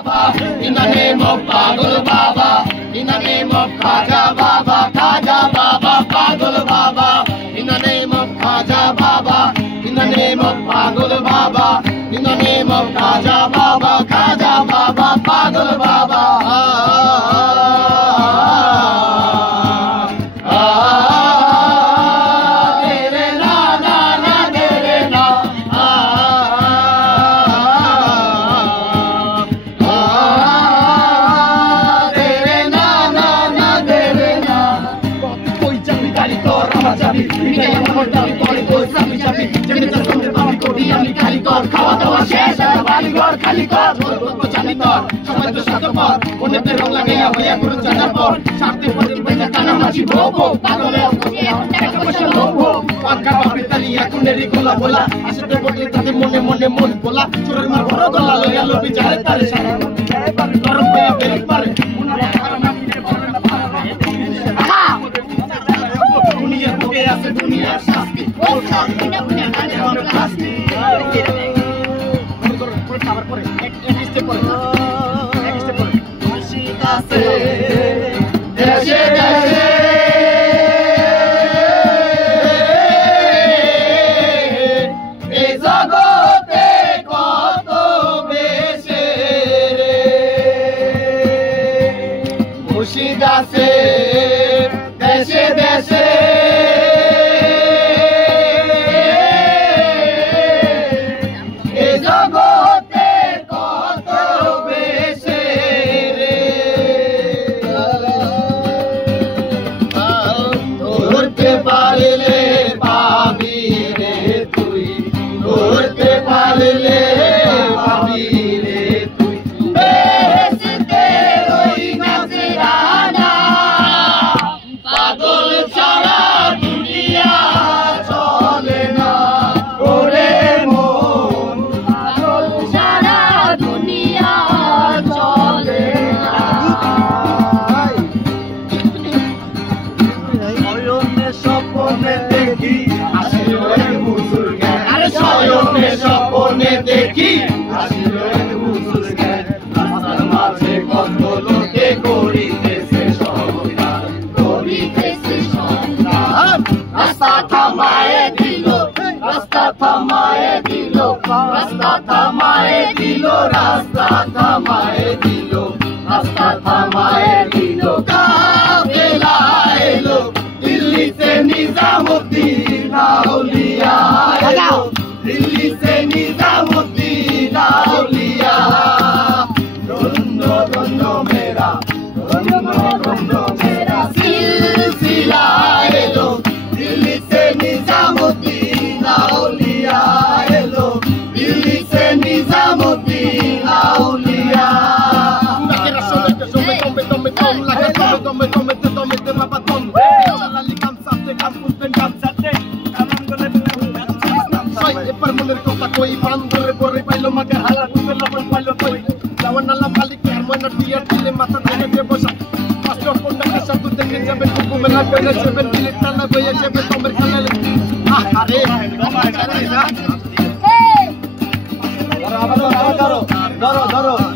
In the name of Pagul Baba, in the name of Khaja Baba, Pagul Baba, in the name of Khaja Baba, in the name of Pagul Baba, in the name of Khaja Baba, Pagul Baba. খাওয়া দাওয়া শেষ বাড়িঘর খালি কর চালি কর সবাই তো স্বার্থপর অন্যদের রং লাগাইয়া হইয়া করো চাঁদার পর স্বার্থে প্রতিবেদন কানামাছি ভোগো পাগলে টাকা পয়সা লোভ পাকা বাপে তালি এখনেরই গোলা বলা আসলে বললে তাদের মনে মনে মন বলা চোরের মার বড় গলা লইয়া লো বিচারে তারে সারা গরম হইয়া বেরিয়ে পারে দুনিয়ার বুকে আছে দুনিয়ার শাস্তি ও শাস্তি শাস্তি দেশে দেশে এই জগতে কত বেশে রে মুর্শিদ আছে দেশে দেশে স্বপ্নে দেখি রাস্তার মাঝে কত লোকে করিতেছে সংগ্রাম রাস্তা থামায়ে দিল রাস্তা থামায়ে দিল রাস্তা থামায়ে দিল রাস্তা থামায়ে দিল রাস্তা থামায়ে দিল কাফেলা এলো দিল্লিতে নিজামুদ্দিন আউলিয়া এলো दिल्ली से निजामुद्दीन आउलिया दोनों मेरा सिलसिला एलो दिल्ली से निजामुद्दीन आउलिया एलो दिल्ली से निजामुद्दीन आउलिया कोई बांधर बोरे पाइलो मगर हाला तुमे लपन पाइलो कोई lawan alam balik ke harmona dia tile mata tene de bosa pastor konda ke satu tenge jabe kuku melape na jabe tile tala goya jabe tomer kalale are hey daro